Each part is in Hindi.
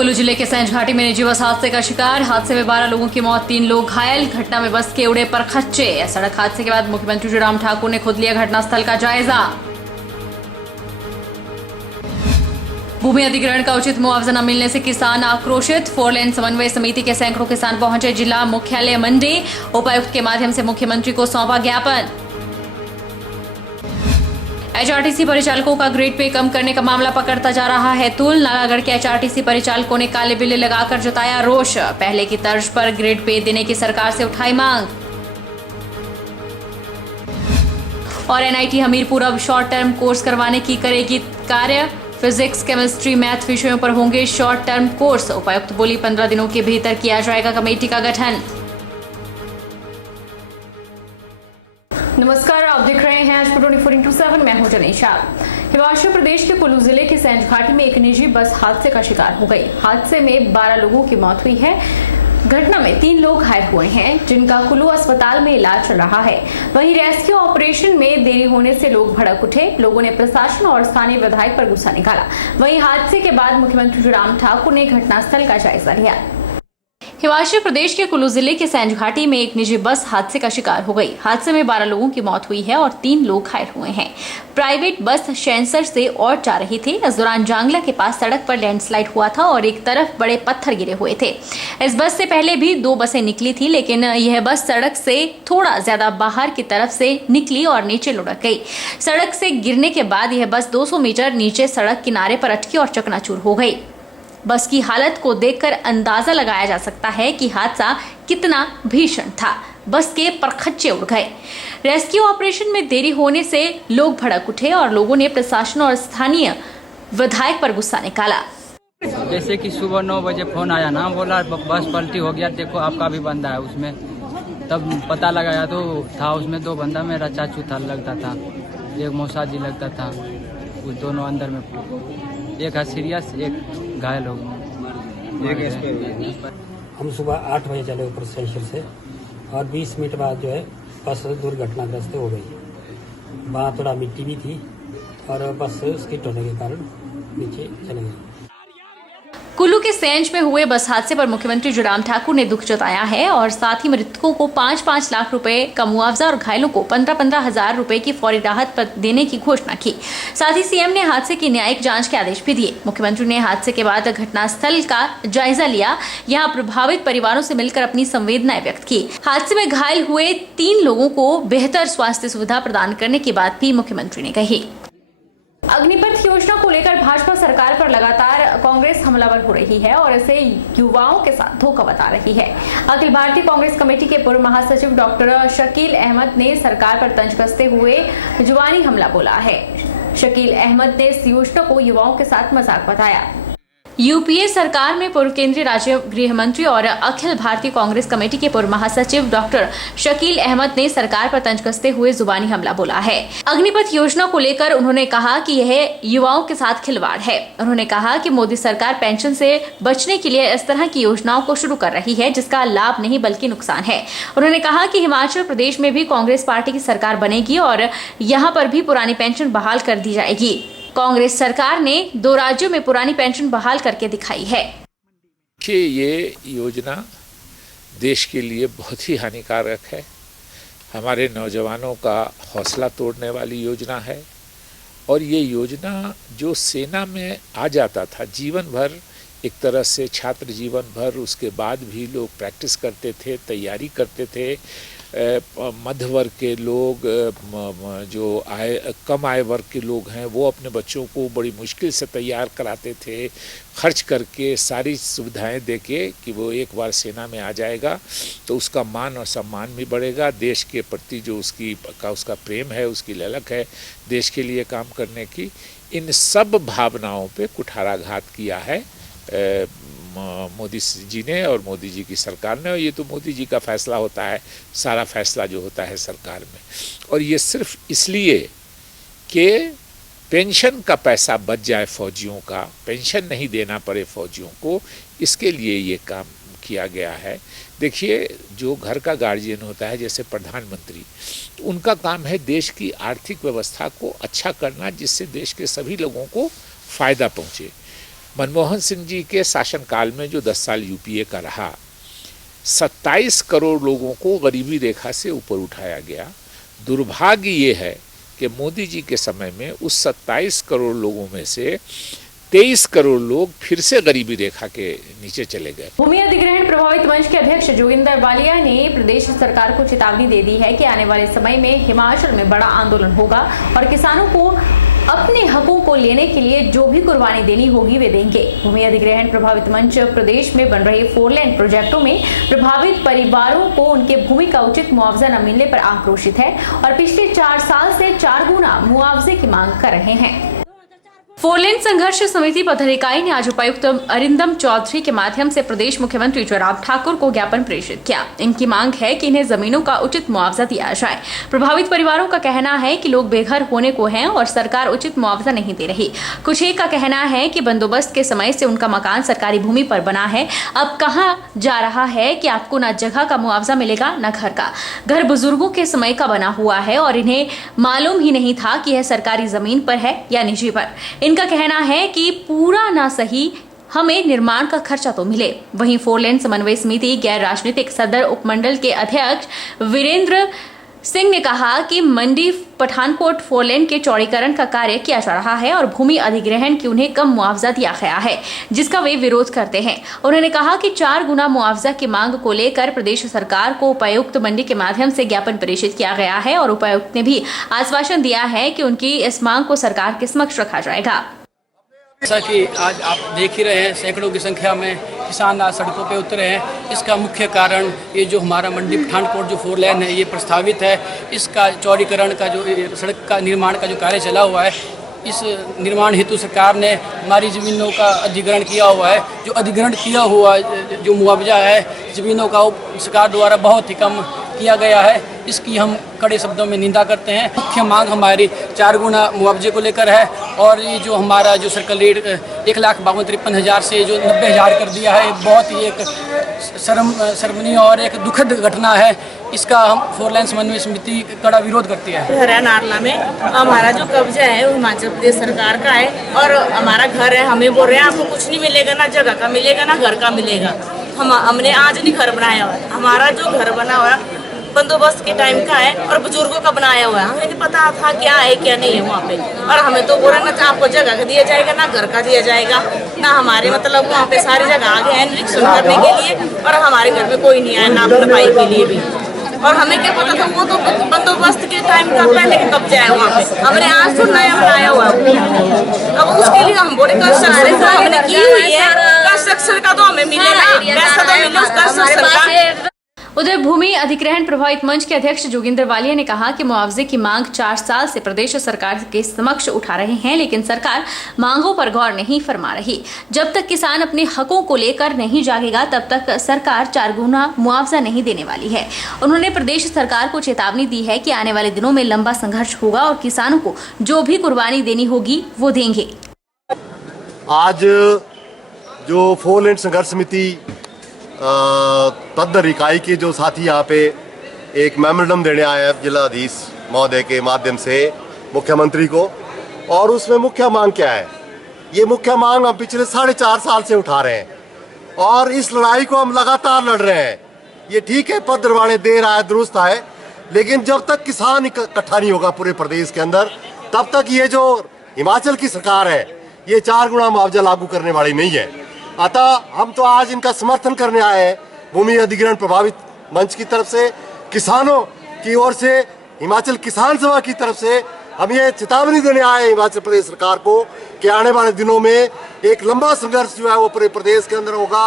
कुल्लू जिले के सैंज घाटी में निजी बस हादसे का शिकार। हादसे में 12 लोगों की मौत, 3 लोग घायल। घटना में बस के उड़े पर खच्चे। सड़क हादसे के बाद मुख्यमंत्री जयराम ठाकुर ने खुद लिया घटनास्थल का जायजा। भूमि अधिग्रहण का उचित मुआवजा न मिलने से किसान आक्रोशित। 4 लेन समन्वय समिति के सैकड़ों किसान पहुंचे जिला मुख्यालय मंडी। उपायुक्त के माध्यम से मुख्यमंत्री को सौंपा ज्ञापन। एचआरटीसी परिचालकों का ग्रेड पे कम करने का मामला पकड़ता जा रहा है तूल। नालागढ़ के एचआरटीसी परिचालकों ने काले बिल्ले लगाकर जताया रोष। पहले की तर्ज पर ग्रेड पे देने की सरकार से उठाई मांग। और एनआईटी हमीरपुर अब शॉर्ट टर्म कोर्स करवाने की करेगी कार्य। फिजिक्स, केमिस्ट्री, मैथ विषयों पर होंगे शॉर्ट टर्म कोर्स। उपायुक्त बोली 15 दिनों के भीतर किया जाएगा कमेटी का गठन। नमस्कार, आप देख रहे हैं आज 24x7। मैं हूं जनीशा। हिमाचल प्रदेश के कुल्लू जिले की सैंज घाटी में एक निजी बस हादसे का शिकार हो गई। हादसे में 12 लोगों की मौत हुई है। घटना में 3 लोग घायल हुए हैं, जिनका कुल्लू अस्पताल में इलाज चल रहा है। वहीं रेस्क्यू ऑपरेशन में देरी होने से लोग भड़क उठे। लोगों ने प्रशासन और स्थानीय विधायक पर गुस्सा निकाला। वहीं हादसे के बाद मुख्यमंत्री जयराम ठाकुर ने घटनास्थल का जायजा लिया। हिमाचल प्रदेश के कुल्लू जिले के सैंज घाटी में एक निजी बस हादसे का शिकार हो गई। हादसे में 12 लोगों की मौत हुई है और 3 लोग घायल हुए हैं। प्राइवेट बस शैनसर से और जा रही थी। इस दौरान जांगला के पास सड़क पर लैंडस्लाइड हुआ था और एक तरफ बड़े पत्थर गिरे हुए थे। इस बस से पहले भी 2 बसें निकली थी, लेकिन यह बस सड़क से थोड़ा ज्यादा बाहर की तरफ से निकली और नीचे लुढ़क गई। सड़क से गिरने के बाद यह बस 200 मीटर नीचे सड़क किनारे पर अटकी और चकनाचूर हो गई। बस की हालत को देखकर अंदाजा लगाया जा सकता है कि हादसा कितना भीषण था। बस के परखच्चे उड़ गए। रेस्क्यू ऑपरेशन में देरी होने से लोग भड़क उठे और लोगों ने प्रशासन और स्थानीय विधायक पर गुस्सा निकाला। जैसे कि सुबह 9 बजे फोन आया ना, बोला बस पलटी हो गया, देखो आपका भी बंदा है उसमें। तब पता लगाया तो था उसमें 2 बंदा, मेरा चाचू था लगता था, एक मौसा जी लगता था। वो दोनों अंदर में, एक है सीरियस, एक घायल हो गया। हम सुबह 8 बजे चले ऊपर स्टेशन से और 20 मिनट बाद जो है बस दुर्घटनाग्रस्त हो गई। वहाँ थोड़ा मिट्टी भी थी और बस स्किड होने के कारण नीचे चले गई। कुल्लू के सैंज में हुए बस हादसे पर मुख्यमंत्री जयराम ठाकुर ने दुख जताया है और साथ ही मृतकों को 5-5 लाख रुपए का मुआवजा और घायलों को 15-15 हजार रुपए की फौरी राहत देने की घोषणा की। साथ ही सीएम ने हादसे की न्यायिक जांच के आदेश भी दिए। मुख्यमंत्री ने हादसे के बाद घटनास्थल का जायजा लिया। यहाँ प्रभावित परिवारों से मिलकर अपनी संवेदनाएं व्यक्त की। हादसे में घायल हुए 3 लोगों को बेहतर स्वास्थ्य सुविधा प्रदान करने की बात भी मुख्यमंत्री ने कही। अग्निपथ योजना को लेकर भाजपा सरकार पर लगातार कांग्रेस हमलावर हो रही है और इसे युवाओं के साथ धोखा बता रही है। अखिल भारतीय कांग्रेस कमेटी के पूर्व महासचिव डॉक्टर शकील अहमद ने सरकार पर तंज कसते हुए जुबानी हमला बोला है। शकील अहमद ने इस योजना को युवाओं के साथ मजाक बताया। यूपीए सरकार में पूर्व केंद्रीय राज्य गृह मंत्री और अखिल भारतीय कांग्रेस कमेटी के पूर्व महासचिव डॉक्टर शकील अहमद ने सरकार पर तंज कसते हुए जुबानी हमला बोला है। अग्निपथ योजना को लेकर उन्होंने कहा कि यह युवाओं के साथ खिलवाड़ है। उन्होंने कहा कि मोदी सरकार पेंशन से बचने के लिए इस तरह की योजनाओं को शुरू कर रही है, जिसका लाभ नहीं बल्कि नुकसान है। उन्होंने कहा कि हिमाचल प्रदेश में भी कांग्रेस पार्टी की सरकार बनेगी और यहाँ पर भी पुरानी पेंशन बहाल कर दी जाएगी। कांग्रेस सरकार ने 2 राज्यों में पुरानी पेंशन बहाल करके दिखाई है कि ये योजना देश के लिए बहुत ही हानिकारक है। हमारे नौजवानों का हौसला तोड़ने वाली योजना है और ये योजना जो सेना में आ जाता था जीवन भर, एक तरह से छात्र जीवन भर, उसके बाद भी लोग प्रैक्टिस करते थे, तैयारी करते थे। मध्य वर्ग के लोग, जो कम आय वर्ग के लोग हैं, वो अपने बच्चों को बड़ी मुश्किल से तैयार कराते थे, खर्च करके, सारी सुविधाएं देके कि वो एक बार सेना में आ जाएगा तो उसका मान और सम्मान भी बढ़ेगा। देश के प्रति जो उसका प्रेम है, उसकी ललक है देश के लिए काम करने की, इन सब भावनाओं पे कुठाराघात किया है मोदी जी ने और मोदी जी की सरकार ने। और ये तो मोदी जी का फैसला होता है, सारा फैसला जो होता है सरकार में। और ये सिर्फ इसलिए कि पेंशन का पैसा बच जाए फौजियों का, पेंशन नहीं देना पड़े फौजियों को, इसके लिए ये काम किया गया है। देखिए, जो घर का गार्जियन होता है जैसे प्रधानमंत्री, तो उनका काम है देश की आर्थिक व्यवस्था को अच्छा करना, जिससे देश के सभी लोगों को फ़ायदा पहुँचे। मनमोहन सिंह जी के शासनकाल में जो 10 साल यूपीए का रहा, 27 करोड़ लोगों को गरीबी रेखा से ऊपर उठाया गया। दुर्भाग्य ये है कि मोदी जी के समय में उस 27 करोड़ लोगों में से 23 करोड़ लोग फिर से गरीबी रेखा के नीचे चले गए। भूमि अधिग्रहण प्रभावित मंच के अध्यक्ष जोगिंदर वालिया ने प्रदेश सरकार को चेतावनी दे दी है कि आने वाले समय में हिमाचल में बड़ा आंदोलन होगा और किसानों को अपने हकों को लेने के लिए जो भी कुर्बानी देनी होगी वे देंगे। भूमि अधिग्रहण प्रभावित मंच प्रदेश में बन रहे 4 लेन प्रोजेक्टों में प्रभावित परिवारों को उनके भूमि का उचित मुआवजा न मिलने पर आक्रोशित है और पिछले 4 साल से 4 गुना मुआवजे की मांग कर रहे हैं। 4 लेन संघर्ष समिति पदाधिकारी ने आज उपायुक्त अरिंदम चौधरी के माध्यम से प्रदेश मुख्यमंत्री जयराम ठाकुर को ज्ञापन प्रेषित किया। इनकी मांग है कि इन्हें जमीनों का उचित मुआवजा दिया जाए। प्रभावित परिवारों का कहना है कि लोग बेघर होने को हैं और सरकार उचित मुआवजा नहीं दे रही। कुछ एक का कहना है कि बंदोबस्त के समय से उनका मकान सरकारी भूमि पर बना है, अब कहाँ जा रहा है कि आपको न जगह का मुआवजा मिलेगा न घर का। घर बुजुर्गों के समय का बना हुआ है और इन्हें मालूम ही नहीं था कि यह सरकारी जमीन पर है या निजी पर। इनका कहना है कि पूरा ना सही हमें निर्माण का खर्चा तो मिले। वहीं 4 लेन समन्वय समिति गैर राजनीतिक सदर उपमंडल के अध्यक्ष वीरेंद्र सिंह ने कहा कि मंडी पठानकोट 4 लेन के चौड़ीकरण का कार्य किया जा रहा है और भूमि अधिग्रहण की उन्हें कम मुआवजा दिया गया है, जिसका वे विरोध करते हैं। उन्होंने कहा कि 4 गुना मुआवजा की मांग को लेकर प्रदेश सरकार को उपायुक्त मंडी के माध्यम से ज्ञापन प्रेषित किया गया है और उपायुक्त ने भी आश्वासन दिया है कि उनकी इस मांग को सरकार के समक्ष रखा जाएगा। जैसा कि आज आप देख ही रहे हैं, सैकड़ों की संख्या में किसान आज सड़कों पे उतरे हैं। इसका मुख्य कारण ये जो हमारा मंडी पठानकोट जो 4 लेन है ये प्रस्तावित है, इसका चौड़ीकरण का जो सड़क का निर्माण का जो कार्य चला हुआ है, इस निर्माण हेतु सरकार ने हमारी ज़मीनों का अधिग्रहण किया हुआ है। जो अधिग्रहण किया हुआ जो मुआवजा है ज़मीनों का सरकार द्वारा बहुत ही कम किया गया है। इसकी हम कड़े शब्दों में निंदा करते हैं। मुख्य मांग हमारी 4 गुना मुआवजे को लेकर है और ये जो हमारा जो सर्कल रेट 1,52,53,000 से जो 90,000 कर दिया है, बहुत ही एक शर्मनीय और एक दुखद घटना है। इसका हम 4 लेन समन्वय समिति कड़ा विरोध करती है। घर है नारला में, हमारा जो कब्जा है वो हिमाचल प्रदेश सरकार का है और हमारा घर है। हमें बोल रहे हैं आपको कुछ नहीं मिलेगा, ना जगह का मिलेगा ना घर का मिलेगा। हमने आज नहीं घर बनाया हुआ है। हमारा जो घर बना हुआ बंदोबस्त के टाइम का है और बुजुर्गों का बनाया हुआ है। हमें नहीं पता था क्या है क्या नहीं है वहाँ पे, और हमें तो बोला ना आपको जगह का दिया जाएगा ना घर का दिया जाएगा ना। हमारे मतलब वहाँ पे सारी जगह आ गए हैं निरीक्षण करने के लिए और हमारे घर में कोई नहीं आया ना सफाई के लिए भी। और हमें क्या पता था, वो तो बंदोबस्त के टाइम का पहले के कब्जा है वहाँ पे। हमने आज तो नया बनाया हुआ है। अब उसके लिए हम बोले कंस्ट्रक्शन तो हमने की हुई है, कंस्ट्रक्शन का तो हमें मिलेगा, पैसा तो मिले उस कंस्ट्रक्शन का। उधर भूमि अधिग्रहण प्रभावित मंच के अध्यक्ष जोगिंदर वालिया ने कहा कि मुआवजे की मांग 4 साल से प्रदेश सरकार के समक्ष उठा रहे हैं, लेकिन सरकार मांगों पर गौर नहीं फरमा रही। जब तक किसान अपने हकों को लेकर नहीं जागेगा तब तक सरकार 4 गुना मुआवजा नहीं देने वाली है। उन्होंने प्रदेश सरकार को चेतावनी दी है कि आने वाले दिनों में लंबा संघर्ष होगा और किसानों को जो भी कुर्बानी देनी होगी वो देंगे। आज जो 4 लेन संघर्ष समिति तद्दर इकाई के जो साथी यहाँ पे एक मेमोरेंडम देने आए हैं जिलाधीश महोदय के माध्यम से मुख्यमंत्री को, और उसमें मुख्य मांग क्या है? ये मुख्य मांग हम पिछले 4.5 साल से उठा रहे हैं और इस लड़ाई को हम लगातार लड़ रहे हैं। ये ठीक है, पद दरवाने दे रहा है, दुरुस्त है, लेकिन जब तक किसान इकट्ठा नहीं होगा पूरे प्रदेश के अंदर तब तक ये जो हिमाचल की सरकार है ये 4 गुना मुआवजा लागू करने वाली नहीं है। अतः हम तो आज इनका समर्थन करने आए हैं भूमि अधिग्रहण प्रभावित मंच की तरफ से, किसानों की ओर से, हिमाचल किसान सभा की तरफ से हम ये चेतावनी देने आए हैं हिमाचल प्रदेश सरकार को कि आने वाले दिनों में एक लंबा संघर्ष जो है वो पूरे प्रदेश के अंदर होगा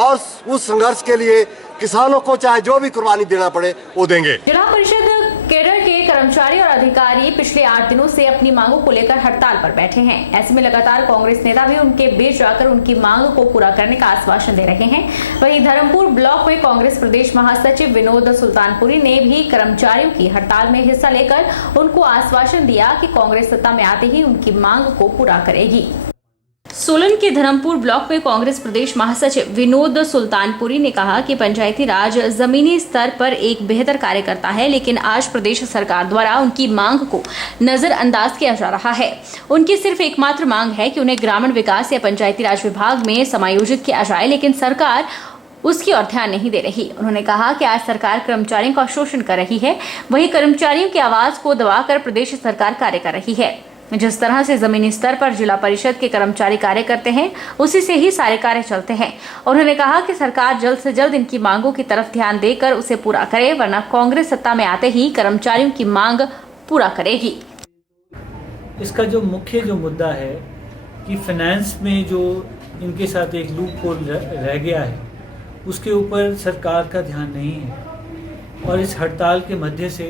और उस संघर्ष के लिए किसानों को चाहे जो भी कुर्बानी देना पड़े वो देंगे। जिला परिषद केरल के कर्मचारी और अधिकारी पिछले 8 दिनों से अपनी मांगों को लेकर हड़ताल पर बैठे हैं। ऐसे में लगातार कांग्रेस नेता भी उनके बीच जाकर उनकी मांग को पूरा करने का आश्वासन दे रहे हैं। वहीं धर्मपुर ब्लॉक में कांग्रेस प्रदेश महासचिव विनोद सुल्तानपुरी ने भी कर्मचारियों की हड़ताल में हिस्सा लेकर उनको आश्वासन दिया कि कांग्रेस सत्ता में आते ही उनकी मांग को पूरा करेगी। सोलन के धर्मपुर ब्लॉक में कांग्रेस प्रदेश महासचिव विनोद सुल्तानपुरी ने कहा कि पंचायती राज जमीनी स्तर पर एक बेहतर कार्य करता है, लेकिन आज प्रदेश सरकार द्वारा उनकी मांग को नजरअंदाज किया जा रहा है। उनकी सिर्फ एकमात्र मांग है कि उन्हें ग्रामीण विकास या पंचायती राज विभाग में समायोजित किया जाए, लेकिन सरकार उसकी ओर ध्यान नहीं दे रही। उन्होंने कहा कि आज सरकार कर्मचारियों का शोषण कर रही है, वहीं कर्मचारियों की आवाज को दबाकर प्रदेश सरकार कार्य कर रही है। जिस तरह से जमीनी स्तर पर जिला परिषद के कर्मचारी कार्य करते हैं, उसी से ही सारे कार्य चलते हैं। उन्होंने कहा कि सरकार जल्द से जल्द इनकी मांगों की तरफ ध्यान देकर उसे पूरा करे, वरना कांग्रेस सत्ता में आते ही कर्मचारियों की मांग पूरा करेगी। इसका जो मुख्य मुद्दा है कि फाइनेंस में जो इनके साथ एक लूप होल रह गया है, उसके ऊपर सरकार का ध्यान नहीं है। और इस हड़ताल के मध्य से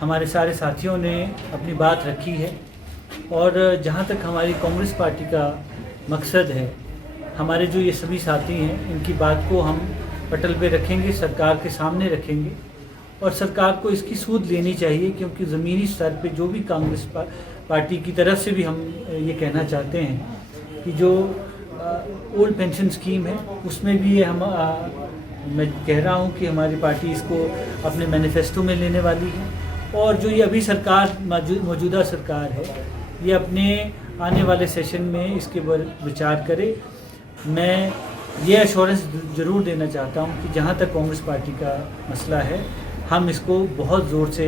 हमारे सारे साथियों ने अपनी बात रखी है। और जहाँ तक हमारी कांग्रेस पार्टी का मकसद है, हमारे जो ये सभी साथी हैं, इनकी बात को हम पटल पे रखेंगे, सरकार के सामने रखेंगे। और सरकार को इसकी सूद लेनी चाहिए, क्योंकि ज़मीनी स्तर पे जो भी कांग्रेस पार्टी की तरफ से भी हम ये कहना चाहते हैं कि जो ओल्ड पेंशन स्कीम है, उसमें भी ये मैं कह रहा हूँ कि हमारी पार्टी इसको अपने मैनिफेस्टो में लेने वाली है। और जो ये अभी सरकार मौजूदा सरकार है, ये अपने आने वाले सेशन में इसके ऊपर विचार करे। मैं ये एश्योरेंस ज़रूर देना चाहता हूँ कि जहाँ तक कांग्रेस पार्टी का मसला है, हम इसको बहुत ज़ोर से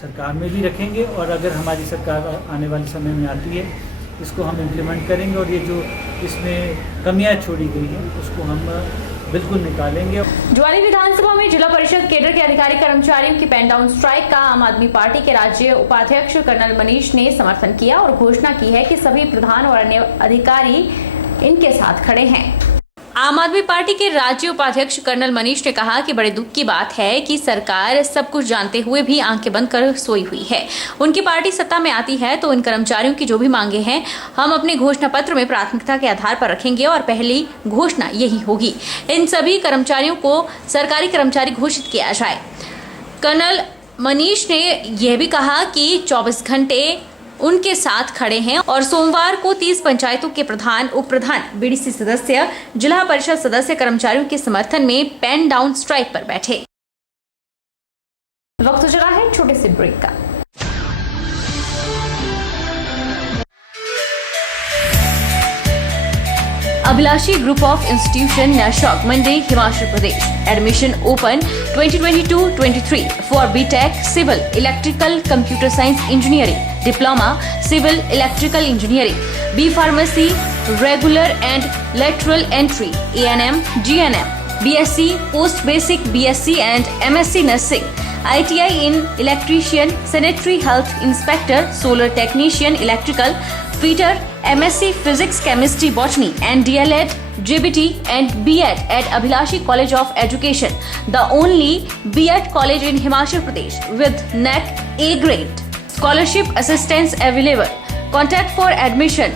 सरकार में भी रखेंगे। और अगर हमारी सरकार आने वाले समय में आती है, इसको हम इम्प्लीमेंट करेंगे। और ये जो इसमें कमियां छोड़ी गई हैं, उसको हम बिल्कुल निकालेंगे। ज्वाली विधानसभा में जिला परिषद केडर के अधिकारी कर्मचारियों की पेन डाउन स्ट्राइक का आम आदमी पार्टी के राज्य उपाध्यक्ष कर्नल मनीष ने समर्थन किया और घोषणा की है कि सभी प्रधान और अन्य अधिकारी इनके साथ खड़े हैं। आम आदमी पार्टी के राज्य उपाध्यक्ष कर्नल मनीष ने कहा कि बड़े दुख की बात है कि सरकार सब कुछ जानते हुए भी आंखें बंद कर सोई हुई है। उनकी पार्टी सत्ता में आती है तो इन कर्मचारियों की जो भी मांगे हैं, हम अपने घोषणा पत्र में प्राथमिकता के आधार पर रखेंगे और पहली घोषणा यही होगी, इन सभी कर्मचारियों को सरकारी कर्मचारी घोषित किया जाए। कर्नल मनीष ने यह भी कहा कि 24 घंटे उनके साथ खड़े हैं और सोमवार को 30 पंचायतों के प्रधान, उप प्रधान, बीडीसी सदस्य, जिला परिषद सदस्य कर्मचारियों के समर्थन में पेन डाउन स्ट्राइक पर बैठे। वक्त चला है छोटे से ब्रेक का। अभिलाषी ग्रुप ऑफ इंस्टीट्यूशन नैशॉक Mandi Himachal Pradesh admission open 2022-23 for B Tech civil electrical computer science engineering diploma civil electrical engineering B pharmacy regular and lateral entry ANM GNM BSc post basic BSc and MSc nursing ITI in electrician sanitary health inspector solar technician electrical fitter MSc Physics, Chemistry, Botany and DLEd, JBT and B.Ed at Abhilashi College of Education, the only B.Ed college in Himachal Pradesh with NAC A grade. Scholarship assistance available. Contact for admission